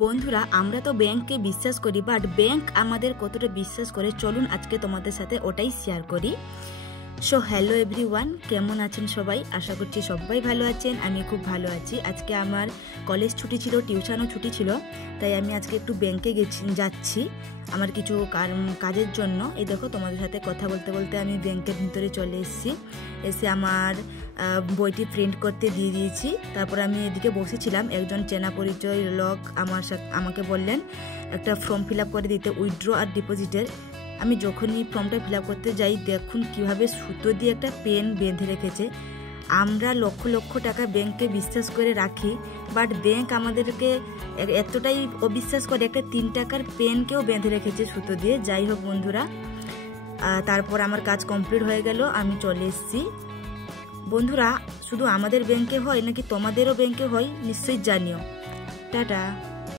বন্ধুরা আমরা তো ব্যাংককে বিশ্বাস করি, বাট ব্যাংক আমাদের কতটা বিশ্বাস করে চলুন আজকে তোমাদের সাথে ওটাই শেয়ার করি। সো হ্যালো এভরিওয়ান, কেমন আছেন সবাই? আশা করছি সবাই ভালো আছেন, আমি খুব ভালো আছি। আজকে আমার কলেজ ছুটি ছিল, টিউশনও ছুটি ছিল, তাই আমি আজকে একটু ব্যাংকে যাচ্ছি আমার কিছু কাজের জন্য। এই দেখো তোমাদের সাথে কথা বলতে বলতে আমি ব্যাংকের ভিতরে চলে এসে আমার বইটি প্রিন্ট করতে দিয়ে দিয়েছি। তারপর আমি এদিকে বসেছিলাম, একজন চেনা পরিচয় লোক আমাকে বললেন একটা ফর্ম ফিল আপ করে দিতে, উইথড্র আর ডিপোজিটের। আমি যখনই ফর্মটা ফিল আপ করতে যাই, দেখুন কিভাবে সুতো দিয়ে একটা পেন বেঁধে রেখেছে। আমরা লক্ষ লক্ষ টাকা ব্যাংকে বিশ্বাস করে রাখি, বাট ব্যাংক আমাদেরকে এতটাই অবিশ্বাস করে একটা 3 টাকার পেনকেও বেঁধে রেখেছে সুতো দিয়ে। যাই হোক বন্ধুরা, তারপর আমার কাজ কমপ্লিট হয়ে গেল, আমি চলে এসেছি। বন্ধুরা, শুধু আমাদের ব্যাংকে হয় নাকি তোমাদেরও ব্যাংকে হয় নিশ্চয়ই জানিও। টাটা।